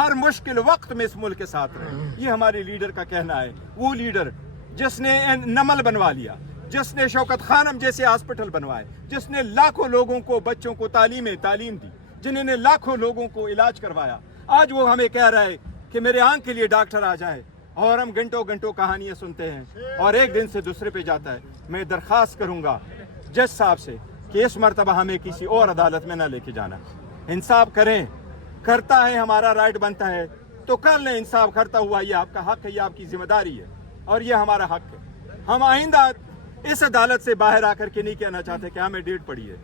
ہر مشکل وقت میں اس ملک کے ساتھ رہے. یہ ہمارے لیڈر کا کہنا ہے. وہ لیڈر جس نے نمل بنوا لیا, جس نے شوکت خانم جیسے ہاسپٹل بنوائے, جس نے لاکھوں لوگوں کو, بچوں کو تعلیم دی, جنہوں نے لاکھوں لوگوں کو علاج کروایا, آج وہ ہمیں کہہ رہا ہے کہ میرے آنکھ کے لیے ڈاکٹر آ جائے, اور ہم گھنٹوں گھنٹوں کہانیاں سنتے ہیں اور ایک دن سے دوسرے پہ جاتا ہے. میں درخواست کروں گا جج صاحب سے کہ اس مرتبہ ہمیں کسی اور عدالت میں نہ لے کے جانا. انصاف کریں, کرتا ہے ہمارا رائٹ بنتا ہے تو کر لیں. انصاف کرتا ہوا یہ آپ کا حق ہے, یہ آپ کی ذمہ داری ہے اور یہ ہمارا حق ہے. ہم آئندہ اس عدالت سے باہر آ کر کے نہیں کہنا چاہتے کہ ہمیں ڈیٹ پڑی ہے.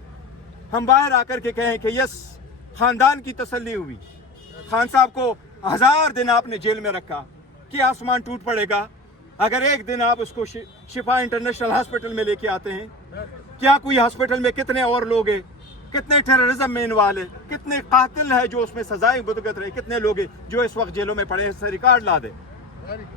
ہم باہر آ کر کے کہیں کہ یس, خاندان کی تسلی ہوئی. خان صاحب کو 1000 دن آپ نے جیل میں رکھا, کیا آسمان ٹوٹ پڑے گا اگر ایک دن آپ اس کو شفا انٹرنیشنل ہاسپٹل میں لے کے آتے ہیں؟ کیا کوئی ہاسپٹل میں کتنے اور لوگ ہیں, کتنے ٹیررزم میں انوالو ہے, کتنے قاتل ہے جو اس میں سزائیں بھگت رہے, کتنے لوگ ہیں جو اس وقت جیلوں میں پڑے ہیں, سے ریکارڈ لا دے.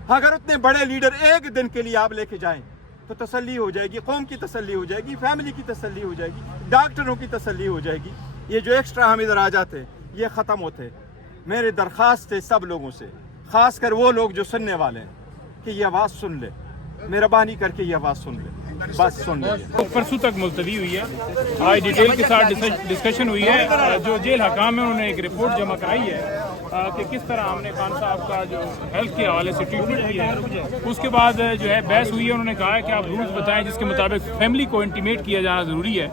اگر اتنے بڑے لیڈر ایک دن کے لیے آپ لے کے جائیں تو تسلی ہو جائے گی, قوم کی تسلی ہو جائے گی, فیملی کی تسلی ہو جائے گی, ڈاکٹروں کی تسلی ہو جائے گی. یہ جو ایکسٹرا ہم ادھر آ جاتے یہ ختم ہوتے. میرے درخواست ہے سب لوگوں سے, خاص کر وہ لوگ جو سننے والے ہیں, کہ یہ آواز سن لے, مہربانی کر کے یہ آواز سن لے, بس سن لے. پرسوں تک ملتوی ہوئی ہے, آج ڈیٹیل کے ساتھ ڈسکشن ہوئی ہے. جو جیل حکام ہے انہوں نے ایک رپورٹ جمع کرائی ہے کہ کس طرح ہم نے خان صاحب کا جو ہیلتھ کے حوالے سے ٹریٹمنٹ کی ہے. اس کے بعد جو ہے بحث ہوئی ہے, انہوں نے کہا ہے کہ آپ رولز بتائیں جس کے مطابق فیملی کو انٹیمیٹ کیا جانا ضروری ہے.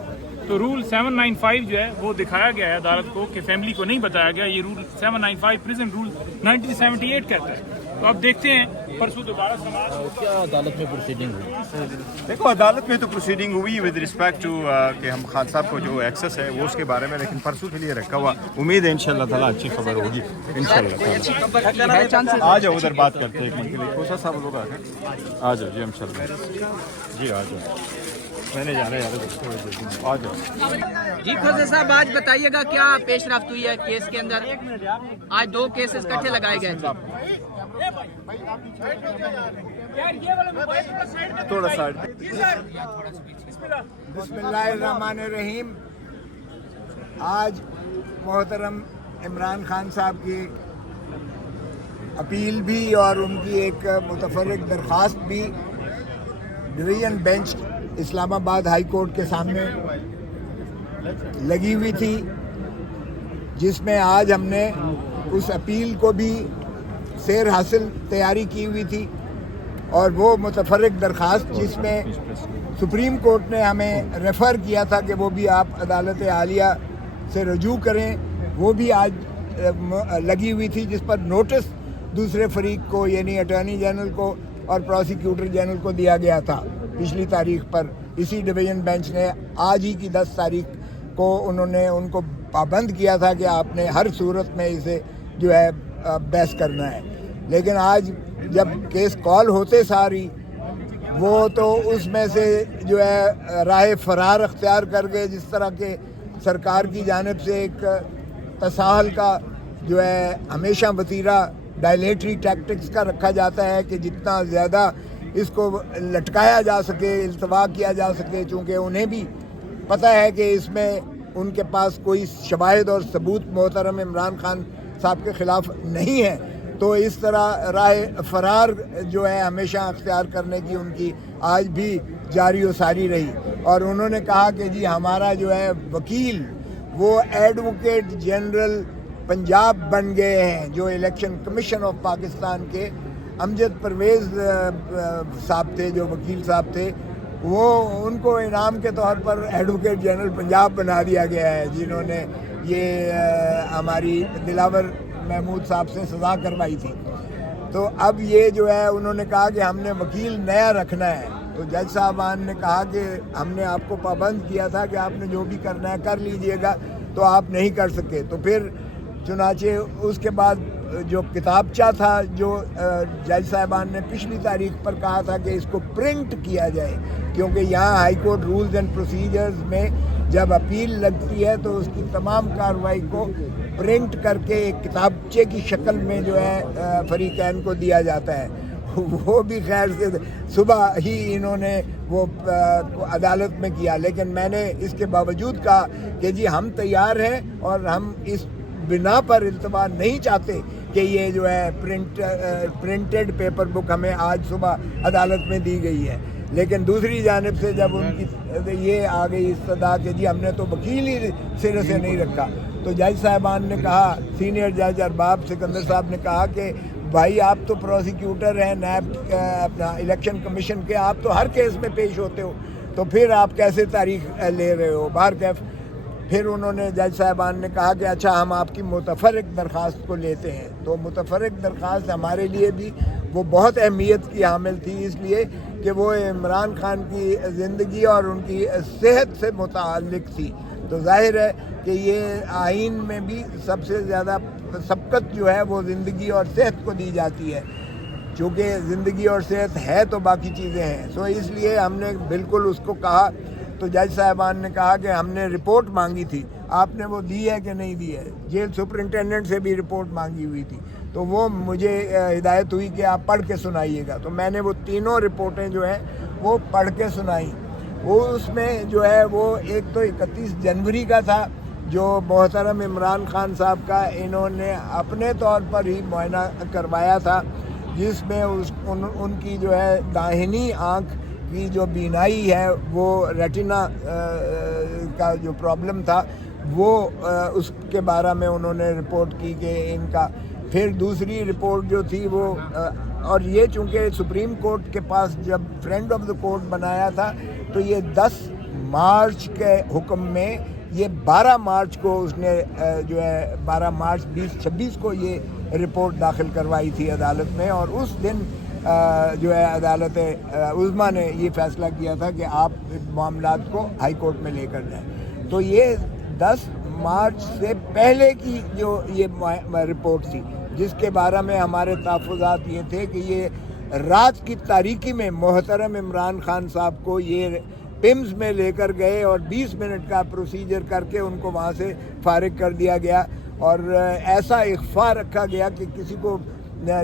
تو رول 795 جو ہے وہ دکھایا گیا ہے عدالت کو کہ فیملی کو نہیں بتایا گیا. یہ رول 795 پریزن رول 1978 کہتا ہے. تو اب دیکھتے ہیں پرسوں دوبارہ سماج کیا عدالت میں پروسیڈنگ ہوئی. دیکھو عدالت میں تو پروسیڈنگ ہوئی ود رسپیکٹ ٹو کہ ہم خان صاحب کو جو ایکسس ہے وہ اس کے بارے میں, لیکن پرسوں کے لیے رکھا ہوا. امید ہے انشاءاللہ تعالیٰ اچھی خبر ہوگی انشاءاللہ. آ جاؤ ادھر بات کرتے ہیں ایک منٹ کے لیے. کوسا صاحب لوگ آ جاؤ جی, ہم چل رہے ہیں جی, آ جاؤ. میں نے جانا یار, آ جاؤ جی. کھوسا صاحب آج بتائیے گا کیا پیش رفت ہوئی ہے کیس کے اندر؟ آج 2 کیسز کٹھے لگائے گئے تھے. تھوڑا سائڈ. بسم اللہ الرحمن الرحیم. آج محترم عمران خان صاحب کی اپیل بھی اور ان کی ایک متفرق درخواست بھی ڈویژن بینچ اسلام آباد ہائی کورٹ کے سامنے لگی ہوئی تھی, جس میں آج ہم نے اس اپیل کو بھی سیر حاصل تیاری کی ہوئی تھی. اور وہ متفرق درخواست جس میں سپریم کورٹ نے ہمیں ریفر کیا تھا کہ وہ بھی آپ عدالت عالیہ سے رجوع کریں, وہ بھی آج لگی ہوئی تھی, جس پر نوٹس دوسرے فریق کو یعنی اٹارنی جنرل کو اور پروسیکیوٹر جنرل کو دیا گیا تھا پچھلی تاریخ پر. اسی ڈویژن بینچ نے آج ہی کی 10 تاریخ کو انہوں نے ان کو پابند کیا تھا کہ آپ نے ہر صورت میں اسے جو ہے بحث کرنا ہے. لیکن آج جب کیس کال ہوتے ساری وہ تو اس میں سے جو ہے راہ فرار اختیار کر گئے, جس طرح کہ سرکار کی جانب سے ایک تساہل کا جو ہے ہمیشہ وتیرہ ڈائلیٹری ٹیکٹکس کا رکھا جاتا ہے کہ جتنا زیادہ اس کو لٹکایا جا سکے, التوا کیا جا سکے, چونکہ انہیں بھی پتہ ہے کہ اس میں ان کے پاس کوئی شواہد اور ثبوت محترم عمران خان صاحب کے خلاف نہیں ہے. تو اس طرح راہ فرار جو ہے ہمیشہ اختیار کرنے کی ان کی آج بھی جاری و ساری رہی. اور انہوں نے کہا کہ جی ہمارا جو ہے وکیل وہ ایڈوکیٹ جنرل پنجاب بن گئے ہیں, جو الیکشن کمیشن آف پاکستان کے امجد پرویز صاحب تھے, جو وکیل صاحب تھے, وہ ان کو انعام کے طور پر ایڈوکیٹ جنرل پنجاب بنا دیا گیا ہے, جنہوں نے یہ ہماری دلاور محمود صاحب سے سزا کروائی تھی. تو اب یہ جو ہے انہوں نے کہا کہ ہم نے وکیل نیا رکھنا ہے. تو جج صاحبان نے کہا کہ ہم نے آپ کو پابند کیا تھا کہ آپ نے جو بھی کرنا ہے کر لیجئے گا, تو آپ نہیں کر سکے. تو پھر چنانچہ اس کے بعد جو کتابچہ تھا جو جج صاحبان نے پچھلی تاریخ پر کہا تھا کہ اس کو پرنٹ کیا جائے, کیونکہ یہاں high court rules and procedures میں جب اپیل لگتی ہے تو اس کی تمام کارروائی کو پرنٹ کر کے ایک کتابچے کی شکل میں جو ہے فریقین کو دیا جاتا ہے. وہ بھی خیر سے صبح ہی انہوں نے وہ عدالت میں کیا. لیکن میں نے اس کے باوجود کہا کہ جی ہم تیار ہیں اور ہم اس بنا پر التوا نہیں چاہتے کہ کہ یہ جو ہے پرنٹڈ پیپر بک ہمیں آج صبح عدالت میں دی گئی ہے، لیکن دوسری جانب سے جب ان کی یہ آ گئی استدعا کہ جی ہم نے تو وکیل ہی سرے سے نہیں رکھا، تو جج صاحبان نے کہا، سینئر جج ارباب سکندر صاحب نے کہا کہ بھائی آپ تو پروسیکیوٹر ہیں نیب اپنا الیکشن کمیشن کے، آپ تو ہر کیس میں پیش ہوتے ہو، تو پھر آپ کیسے تاریخ لے رہے ہو بہرکیف۔ پھر انہوں نے جج صاحبان نے کہا کہ اچھا ہم آپ کی متفرق درخواست کو لیتے ہیں، تو متفرق درخواست ہمارے لیے بھی وہ بہت اہمیت کی حامل تھی، اس لیے کہ وہ عمران خان کی زندگی اور ان کی صحت سے متعلق تھی، تو ظاہر ہے کہ یہ آئین میں بھی سب سے زیادہ سبقت جو ہے وہ زندگی اور صحت کو دی جاتی ہے، چونکہ زندگی اور صحت ہے تو باقی چیزیں ہیں، سو اس لیے ہم نے بالکل اس کو کہا۔ تو جج صاحبان نے کہا کہ ہم نے رپورٹ مانگی تھی، آپ نے وہ دی ہے کہ نہیں دی ہے؟ جیل سپرنٹینڈنٹ سے بھی رپورٹ مانگی ہوئی تھی، تو وہ مجھے ہدایت ہوئی کہ آپ پڑھ کے سنائیے گا، تو میں نے وہ تینوں رپورٹیں جو ہیں وہ پڑھ کے سنائیں۔ وہ اس میں جو ہے وہ ایک تو 31 جنوری کا تھا جو محترم عمران خان صاحب کا انہوں نے اپنے طور پر ہی معائنہ کروایا تھا، جس میں ان کی جو ہے داہنی آنکھ کی جو بینائی ہے وہ ریٹنا کا جو پرابلم تھا وہ اس کے بارے میں انہوں نے رپورٹ کی کہ ان کا۔ پھر دوسری رپورٹ جو تھی وہ اور یہ چونکہ سپریم کورٹ کے پاس جب فرینڈ آف دا کورٹ بنایا تھا تو یہ 10 مارچ کے حکم میں یہ 12 مارچ کو اس نے جو ہے 12 مارچ 2026 کو یہ رپورٹ داخل کروائی تھی عدالت میں، اور اس دن جو ہے عدالت عظمیٰ نے یہ فیصلہ کیا تھا کہ آپ معاملات کو ہائی کورٹ میں لے کر جائیں۔ تو یہ 10 مارچ سے پہلے کی جو یہ رپورٹ تھی جس کے بارے میں ہمارے تحفظات یہ تھے کہ یہ رات کی تاریکی میں محترم عمران خان صاحب کو یہ پمز میں لے کر گئے اور 20 منٹ کا پروسیجر کر کے ان کو وہاں سے فارغ کر دیا گیا، اور ایسا اخفا رکھا گیا کہ کسی کو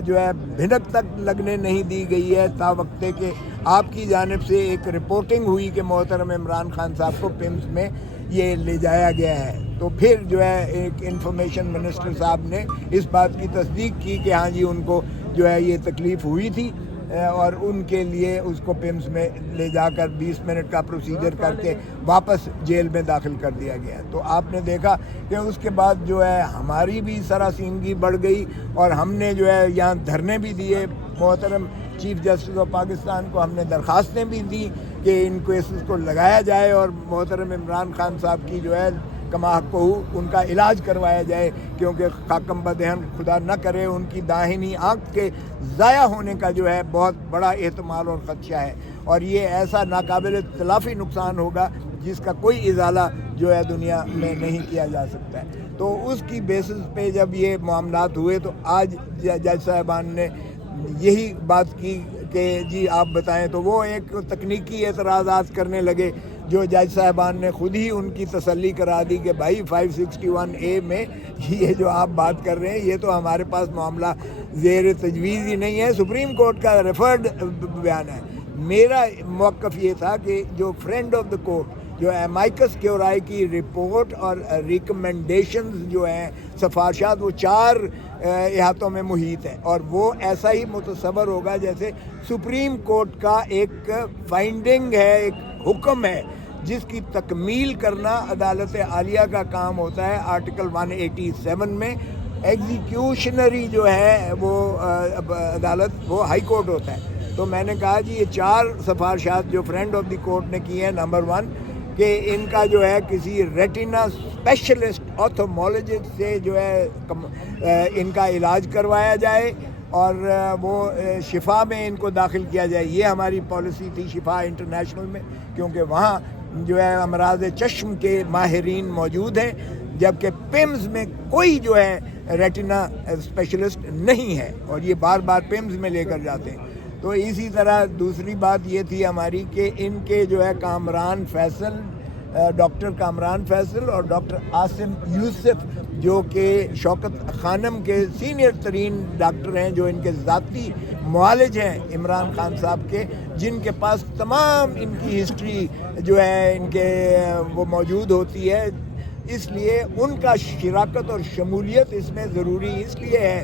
جو ہے بھنک تک لگنے نہیں دی گئی ہے، تا وقت کہ آپ کی جانب سے ایک رپورٹنگ ہوئی کہ محترم عمران خان صاحب کو پمز میں یہ لے جایا گیا ہے۔ تو پھر جو ہے ایک انفارمیشن منسٹر صاحب نے اس بات کی تصدیق کی کہ ہاں جی ان کو جو ہے یہ تکلیف ہوئی تھی، اور ان کے لیے اس کو پمز میں لے جا کر 20 منٹ کا پروسیجر کر کے واپس جیل میں داخل کر دیا گیا۔ تو آپ نے دیکھا کہ اس کے بعد جو ہے ہماری بھی سراسیمگی بڑھ گئی، اور ہم نے جو ہے یہاں دھرنے بھی دیے، محترم چیف جسٹس آف پاکستان کو ہم نے درخواستیں بھی دی کہ ان کیسز کو لگایا جائے اور محترم عمران خان صاحب کی جو ہے کما حق ہو ان کا علاج کروایا جائے، کیونکہ خاکم بدہن خدا نہ کرے ان کی داہنی آنکھ کے ضائع ہونے کا جو ہے بہت بڑا احتمال اور خدشہ ہے، اور یہ ایسا ناقابل تلافی نقصان ہوگا جس کا کوئی ازالہ جو ہے دنیا میں نہیں کیا جا سکتا ہے۔ تو اس کی بیسس پہ جب یہ معاملات ہوئے تو آج جج صاحبان نے یہی بات کی کہ جی آپ بتائیں، تو وہ ایک تکنیکی اعتراضات کرنے لگے جو جج صاحبان نے خود ہی ان کی تسلی کرا دی کہ بھائی 561A میں یہ جو آپ بات کر رہے ہیں یہ تو ہمارے پاس معاملہ زیر تجویز ہی نہیں ہے، سپریم کورٹ کا ریفرڈ بیان ہے۔ میرا موقف یہ تھا کہ جو فرینڈ آف دا کورٹ جو امائکس کیورائے کی رپورٹ اور ریکمنڈیشنز جو ہیں سفارشات وہ 4 احاطوں میں محیط ہے، اور وہ ایسا ہی متصور ہوگا جیسے سپریم کورٹ کا ایک فائنڈنگ ہے، ایک حکم ہے جس کی تکمیل کرنا عدالت عالیہ کا کام ہوتا ہے۔ آرٹیکل 187 میں ایگزیکیوشنری جو ہے وہ عدالت وہ ہائی کورٹ ہوتا ہے۔ تو میں نے کہا جی یہ 4 سفارشات جو فرینڈ آف دی کورٹ نے کی ہیں، نمبر 1 کہ ان کا جو ہے کسی ریٹینا اسپیشلسٹ آتھومولوجسٹ سے جو ہے ان کا علاج کروایا جائے، اور وہ شفا میں ان کو داخل کیا جائے۔ یہ ہماری پالیسی تھی شفا انٹرنیشنل میں، کیونکہ وہاں جو ہے امراض چشم کے ماہرین موجود ہیں، جبکہ پمز میں کوئی جو ہے ریٹینا اسپیشلسٹ نہیں ہے، اور یہ بار بار پمز میں لے کر جاتے ہیں۔ تو اسی طرح دوسری بات یہ تھی ہماری کہ ان کے جو ہے کامران فیصل، ڈاکٹر کامران فیصل اور ڈاکٹر عاصم یوسف جو کہ شوکت خانم کے سینئر ترین ڈاکٹر ہیں، جو ان کے ذاتی معالج ہیں عمران خان صاحب کے، جن کے پاس تمام ان کی ہسٹری جو ہے ان کے وہ موجود ہوتی ہے، اس لیے ان کا شراکت اور شمولیت اس میں ضروری اس لیے ہے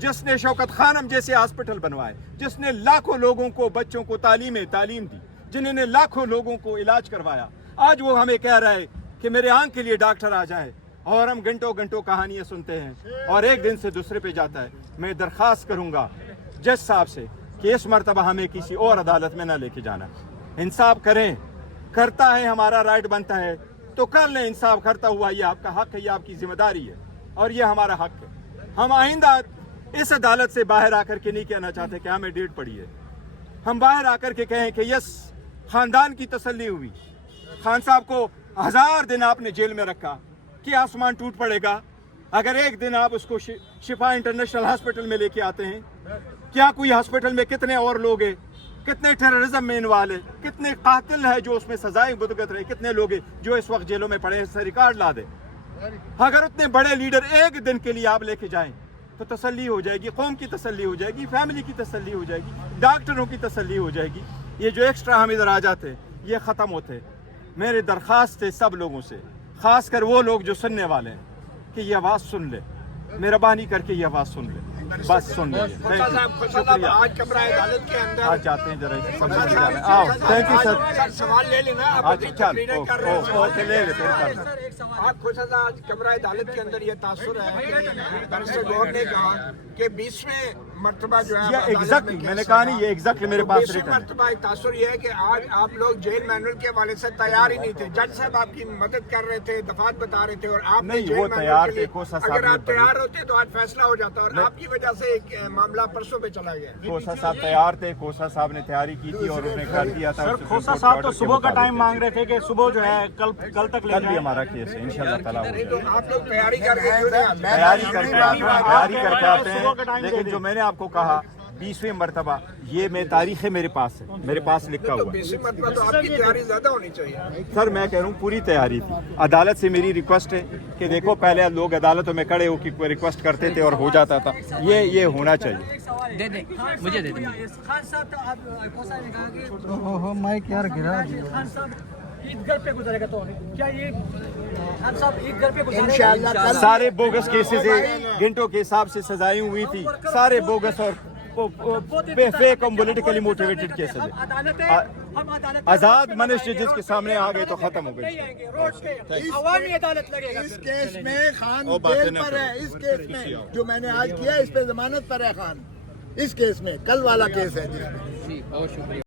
جس نے شوکت خانم جیسے ہاسپٹل بنوائے, جس نے لاکھوں لوگوں کو, بچوں کو تعلیم دی, جنہوں نے لاکھوں لوگوں کو علاج کروایا, آج وہ ہمیں کہہ رہا ہے کہ میرے آنکھ کے لیے ڈاکٹر آ جائے, اور ہم گھنٹوں گھنٹوں کہانیاں سنتے ہیں اور ایک دن سے دوسرے پہ جاتا ہے. میں درخواست کروں گا جج صاحب سے کہ اس مرتبہ ہمیں کسی اور عدالت میں نہ لے کے جانا, انصاف کریں. کرتا ہے ہمارا رائٹ بنتا ہے تو کر لیں انصاف کرتا ہوا, یہ آپ کا حق ہے, یہ آپ کی ذمہ داری ہے اور یہ ہمارا حق ہے. ہم آئندہ اس عدالت سے باہر آ کر کے نہیں کہنا چاہتے کہ ہمیں ڈیٹ پڑی ہے, ہم باہر آ کر کے کہیں کہ یس خاندان کی تسلی ہوئی, خان صاحب کو 1000 دن آپ نے جیل میں رکھا, کہ آسمان ٹوٹ پڑے گا اگر ایک دن آپ اس کو شفا انٹرنیشنل ہاسپٹل میں لے کے آتے ہیں؟ کیا کوئی ہاسپٹل میں کتنے اور لوگ ہیں, کتنے ٹیررزم میں انوالو ہے, کتنے قاتل ہے جو اس میں سزائیں بھگت رہے, کتنے لوگ ہیں جو اس وقت جیلوں میں پڑے ہیں, سے ریکارڈ لا دے. اگر اتنے بڑے لیڈر ایک دن کے لیے آپ لے کے جائیں تو تسلی ہو جائے گی, قوم کی تسلی ہو جائے گی, فیملی کی تسلی ہو جائے گی, ڈاکٹروں کی تسلی ہو جائے گی. یہ جو ایکسٹرا ہم ادھر آ جاتے ہیں یہ ختم ہوتے. میرے درخواست ہے سب لوگوں سے, خاص کر وہ لوگ جو سننے والے ہیں, کہ یہ آواز سن لے, مہربانی کر کے یہ آواز سن لے, بس سن لے. شکریہ. آج کمرہ عدالت کے اندر آج جاتے ہیں ذرا, آؤ. Thank you sir. سوال لے لینا, آپ اوکے لے لیتے ہیں. آپ خوش ہیں آج کمرہ عدالت کے اندر یہ تاثر ہے کہ برسر گور نے کہا کہ 20ویں مرتبہ جو ہے یہ ایگزیکٹلی میں نے کہا نہیں, یہ ایگزیکٹلی میرے پاس 20ویں مرتبہ ایک تاثر یہ ہے کہ آج آپ لوگ جیل مینول کے حوالے سے تیار ہی نہیں تھے. جج صاحب آپ کی مدد کر رہے تھے, دفعات بتا رہے تھے, اور آپ نہیں وہ تیار تھے. کوسا صاحب اگر آپ تیار ہوتے تو آج فیصلہ ہو جاتا, اور آپ کی وجہ سے ایک معاملہ پرسوں پہ چلا گیا. کوسا صاحب تیار تھے, کوسا صاحب نے تیاری کی تھی اور انہوں نے کر دیا تھا. کوسا صاحب تو صبح کا ٹائم مانگ رہے تھے کہ صبح جو ہے کل تک لے کل بھی ہمارا کیس ہے انشاءاللہ تعالی. تو آپ لوگ تیاری کر کے کیوں نہیں آتے؟ تیاری کر کے آتے ہیں, لیکن جو میں نے آپ کو کہا 20ویں مرتبہ, یہ میں تاریخ ہے میرے پاس ہے, میرے پاس لکھا ہوا ہے. 20ویں مرتبہ تو آپ کی تیاری زیادہ ہونی چاہیے. سر میں کہہ رہا ہوں پوری تیاری تھی. عدالت سے میری ریکویسٹ ہے کہ دیکھو پہلے لوگ عدالتوں میں کھڑے ہو کے ریکویسٹ کرتے تھے اور ہو جاتا تھا, یہ ہونا چاہیے. دے دیں مجھے, دے دیں. خان صاحب تو آپ کوسا نے کہا کہ مائک یار گرا, خان صاحب عید گھر پہ گزارے گا, تو کیا یہ خان صاحب عید گھر پہ گزارے گا؟ سارے بوگس کیسز ہیں, گھنٹوں کے حساب سے سزائیں ہوئی تھی, سارے بوگس اور فیک اور پولیٹیکلی موٹیویٹڈ کیسز ہیں. آزاد منش جس کے سامنے آ گئے تو ختم ہو گئی. عوامی عدالت لگے گا. اس کیس میں خان جیل پر ہے, اس کیس میں جو میں نے آج کیا اس پہ ضمانت پر ہے خان, اس کیس میں کل والا کیس ہے جس میں. بہت شکریہ.